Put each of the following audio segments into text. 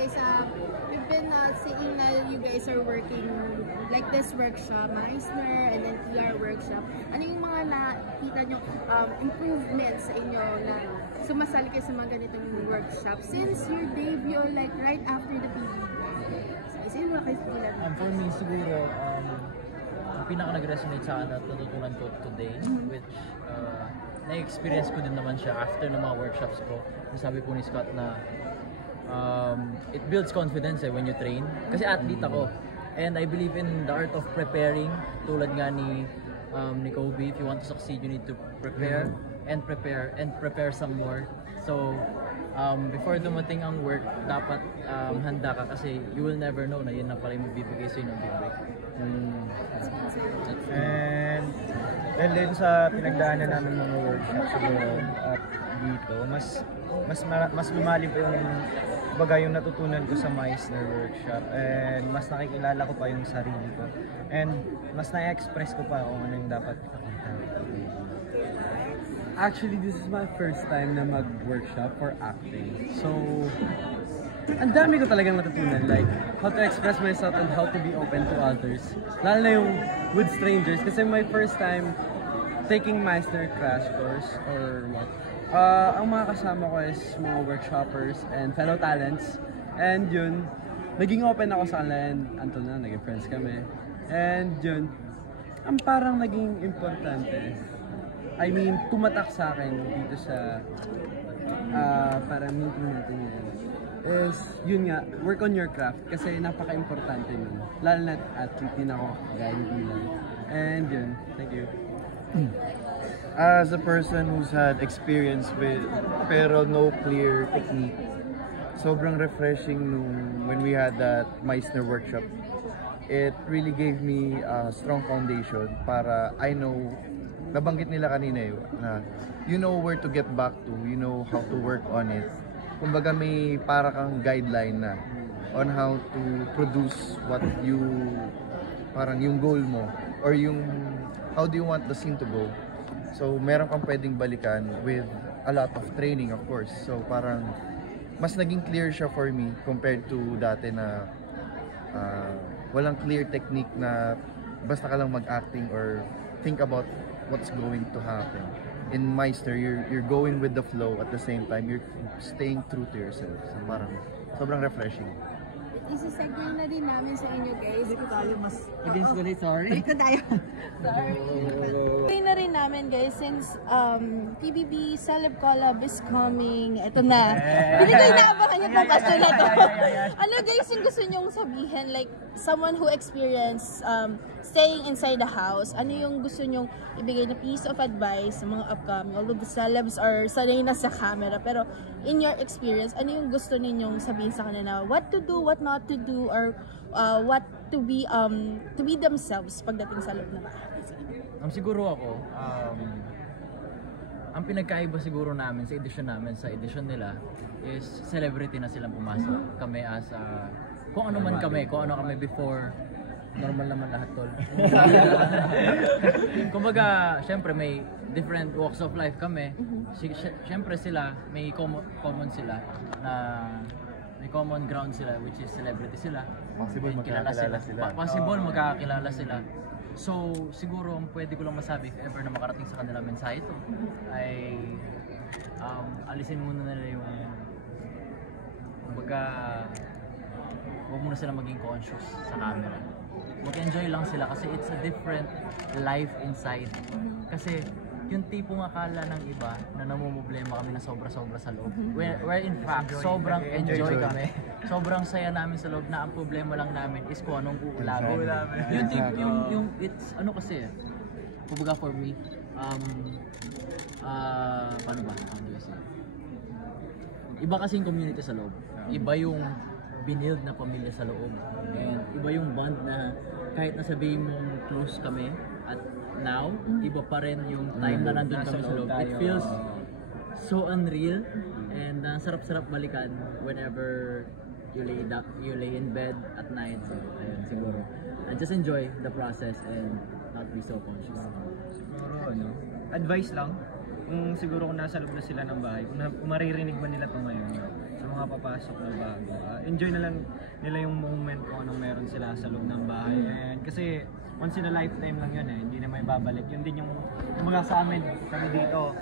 guys, we've been seeing na you guys are working like this workshop, Meisner, and then PR workshop. Ano yung mga nakita nyo improvements sa inyo na sumasali kayo sa mga ganitong workshop since your debut, like right after the PBB? Sino na kayo sila? For me, siguro, ang pinaka nag-resonate sa akin at natutunan ko today, which na-experience ko din naman siya after ng mga workshops ko. Sabi po ni Scott na it builds confidence when you train. Kasi athlete ako. And I believe in the art of preparing. Tulad nga ni Kobe, if you want to succeed, you need to prepare and prepare and prepare some more. So, before dumating ang work, dapat handa ka kasi you will never know na yun na pala yung magbibigay sa'yo ng big break. And dahil din sa pinagdaanan namin mga workshops doon at dito, mas lumalim pa yung bagay yung natutunan ko sa Meisner workshop, and mas nakikilala ko pa yung sarili ko, and mas na-express ko pa kung ano yung dapat ipakita. Actually, this is my first time na mag-workshop for acting. So, ang dami ko talagang natutunan, like how to express myself and how to be open to others. Lalo na yung with strangers, kasi my first time taking Meisner crash course or what. Ang mga kasama ko is mga workshoppers and fellow talents. And yun, naging open ako sa kanila and until na, naging friends kami. And yun, ang parang naging importante, I mean, tumatak sa akin dito sa parang meeting natin yun, is yun nga, work on your craft kasi napaka-importante nun. Lalo na athlete din ako, gaya hindi lang. And yun, thank you. As a person who's had experience with pero no clear technique, sobrang refreshing when we had that Meisner workshop. It really gave me a strong foundation para I know, nabanggit nila kanina yun, na you know where to get back to, you know how to work on it. Kumbaga may para kang guideline na on how to produce what you, parang yung goal mo, or yung how do you want the scene to go. So meron kang pwedeng balikan with a lot of training, of course. So parang mas naging clear siya for me compared to dati na walang clear technique na basta ka lang mag-acting or think about what's going to happen. In Meisner, you're going with the flow at the same time you're staying true to yourself. So parang sobrang refreshing. Isa-segue na din namin sa inyo guys. Hindi ko tayo mas against the light, sorry. Balik ko tayo. Sorry. Pwede na rin namin guys, since PBB Celeb Collab is coming. Ito na. Hindi ko inaabangan yung question na to. Ano guys yung gusto nyong sabihin? Like, someone who experienced staying inside the house, ano yung gusto nyong ibigay na piece of advice sa mga upcoming? Although the celebs are sanay na sa camera, pero in your experience, ano yung gusto ninyong sabihin sa kanila? What to do, what not to do, or what to be themselves pagdating sa loob na bahay? Siguro ako, ang pinagkaiba siguro namin sa edisyon nila is celebrity na silang pumasok. Kami as kung ano man kami, kung ano kami before, normal naman lahat tol. Kumbaga, syempre may different walks of life kami. Syempre sila, may common sila na may common ground sila, which is celebrity sila. Possible magkakilala sila. Possible magkakilala sila. So, siguro ang pwede ko lang masabi if ever na makarating sa kanila mensahe ito ay alisin muna nila yung kumbaga huwag muna sila maging conscious sa camera. Mag-enjoy lang sila kasi it's a different life inside. Kasi yung tipong akala ng iba na namumblema kami na sobra-sobra sa loob. Where in fact, sobrang enjoy kami. Sobrang saya namin sa loob na ang problema lang namin is kung anong uulamin. Yung it's ano kasi, kumbaga for me, paano ba? Iba kasing community sa loob. Iba yung binild na pamilya sa loob. And iba yung bond na kahit nasabihin mong close kami at now, iba pa rin yung time na nandun kami sa loob. It feels so unreal and sarap-sarap balikan whenever you lay in bed at night. So, ayun, siguro. And just enjoy the process and not be so conscious. Siguro, advice lang. Kung siguro kung nasa loob na sila ng bahay, kung maririnig man nila ito ngayon, sa mga mga papasok na bago. Enjoy na lang nila yung moment kung anong meron sila sa loob ng bahay. And kasi once in a lifetime lang yun hindi na may babalik. Yun din yung mga sa amin, kami dito.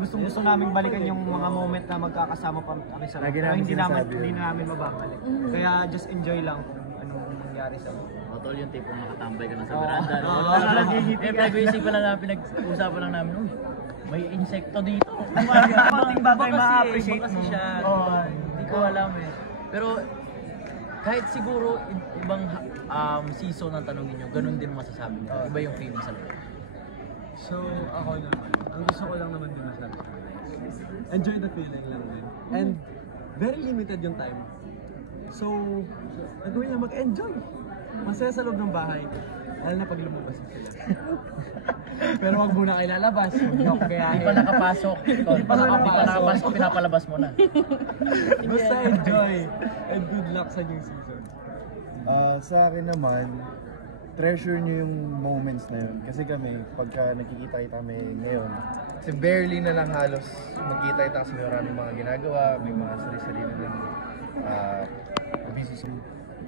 Gusto namin balikan yung mga moment na magkakasama pa kami sa loob. Pero hindi na namin mababalik. Kaya just enjoy lang kung anong mangyari sa loob. Tol, yung tipong nakatambay ka na sa veranda. Pinag-iisipan lang namin, pinag-usapan lang namin, may insekto dito. Konting bagay ma-appreciate mo. Siya. Hindi ko alam eh. Pero kahit siguro ibang season ang tanongin nyo, ganun din masasabi nyo. Iba yung feeling sa loob. So, ako naman, ang gusto ko lang naman din masabi sa kanila, enjoy the feeling lang din. And very limited yung time. So, nagawin lang mag-enjoy. Masaya sa loob ng bahay. Lalo na pag lumabas na sila. Pero wag muna kayo lalabas. Huwag niyo ako gayahin. Hindi pa nakapasok. Hindi pa nakapasok, pinapalabas mo na. Basta enjoy. And good luck sa new season. Sa akin naman, treasure nyo yung moments na yun. Kasi kami, pagka nakikita kami ngayon, kasi barely na lang halos magkita-kita kasi maraming mga ginagawa, may mga sarili-sarili na busy.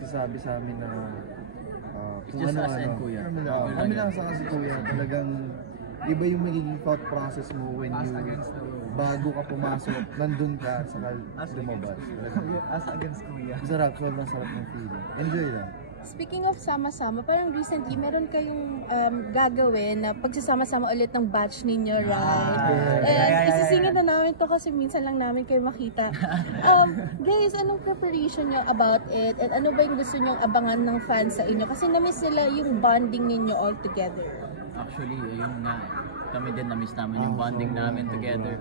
Sabi sa amin na It's just us and Kuya. Kami lang sa kasi Kuya, talagang iba yung magiging thought process mo when you, bago ka pumasok, nandun ka, saka lumabas. As against Kuya. Sarap, sobrang sarap ng feeling. Enjoy lang. Speaking of sama-sama, parang recently meron kayong gagawin na pagsasama-sama ulit ng batch ninyo, right? Isisingit na namin to kasi minsan lang namin kayo makita. Guys, anong preparation nyo about it? And ano ba yung gusto nyong abangan ng fans sa inyo? Kasi na-miss nila yung bonding ninyo all together. Actually, ayun nga. Kami din na-miss namin yung bonding namin together.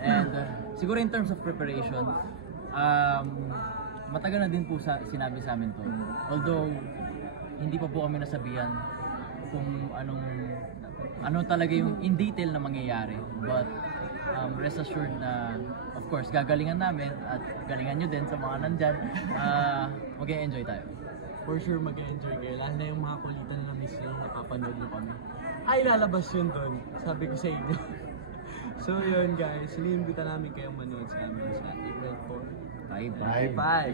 And siguro in terms of preparation, matagal na din po sinabi sa amin to. Although, hindi pa po kami nasabihan kung ano talaga yung in detail na mangyayari. But, rest assured na, of course, gagalingan namin at galingan nyo din sa mga nandyan. Mag-enjoy tayo. For sure mag-enjoy kayo. Lalo na yung mga kulitan na miss nyo, napapanood nyo kami. Ay, lalabas yun doon. Sabi ko sa inyo. So yun guys, inimbitan namin kayong manood sa amin sa April 4. 5.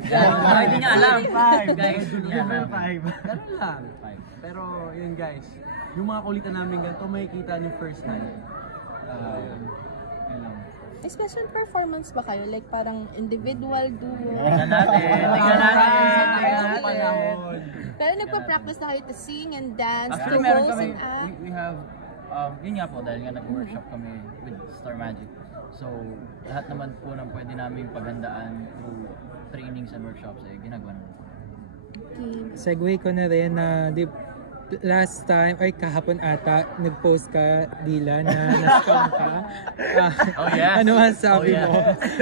Hindi niya alam. 5. Guys, Level 5. Ganun lang. Pero yun guys, yung mga kulitan namin ganito, makikita nyo first time. Yun lang. May special performance ba kayo? Like parang individual, duo? Tingnan natin. Pero nagpa-practice na kayo to sing and dance, to Actually, meron host kami, and act? we have, yun nga po, dahil nga nag-workshop kami with Star Magic. So, lahat naman po ng pwede namin paghandaan through trainings and workshops, ginagawa naman po. Okay. Segue ko na rin na last time, ay kahapon ata, nag-post ka, Dila, na na-scam ka. Oh yes! Ano man sabi mo?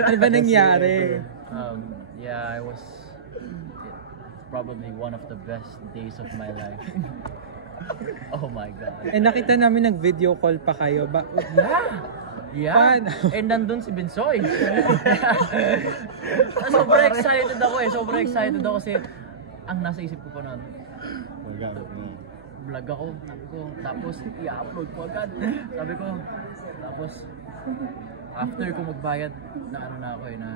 Ano ba nangyari? Yeah, it's probably one of the best days of my life. Oh my God. Nakita namin nag-video call pa kayo. Yeah. Paano? And nandun si Bensoy. Sobrang excited ako kasi ang nasa isip ko pa noon. Vlog ako, tapos i-upload ko agad. Sabi ko, tapos after ko magbayad na ako na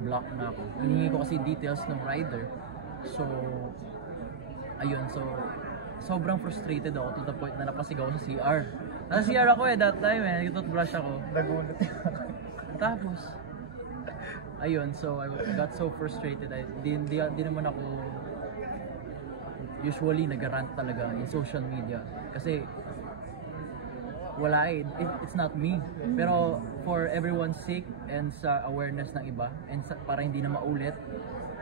block na ako. Hiningi ko kasi details ng rider. So ayun, sobrang frustrated ako to the point na napasigaw sa CR. Nasa CR ako that time nag-toothbrush ako. Nagulat. Tapos ayun, so I got so frustrated. Di naman ako usually nag-rant talaga in social media kasi wala it's not me. Pero for everyone's sake and sa awareness ng iba and para hindi na maulit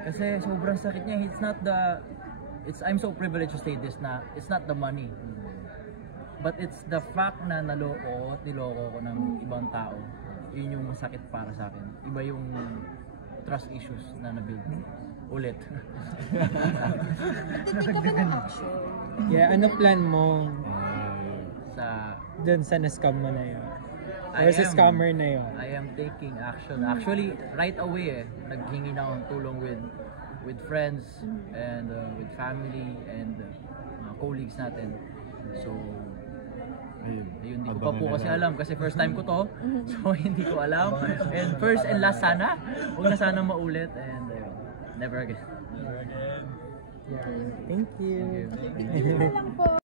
kasi sobrang sakit niya. I'm so privileged to say this na it's not the money, but it's the fact na niloko ko ng ibang tao. Yun yung masakit para sa akin. Iba yung trust issues na nabuild ulit. Nagtitig ka ba ng action? Yeah, ano plan mo dun sa na-scam mo na yun? Or sa scammer na yun? I am taking action. Actually, right away naghingi na akong tulong with friends and with family and mga colleagues natin. So, Ayun, hindi ko pa po kasi alam kasi first time ko to. So hindi ko alam. And first and last sana. Huwag na sana maulit and ayun, never again. Thank you. Ito lang po.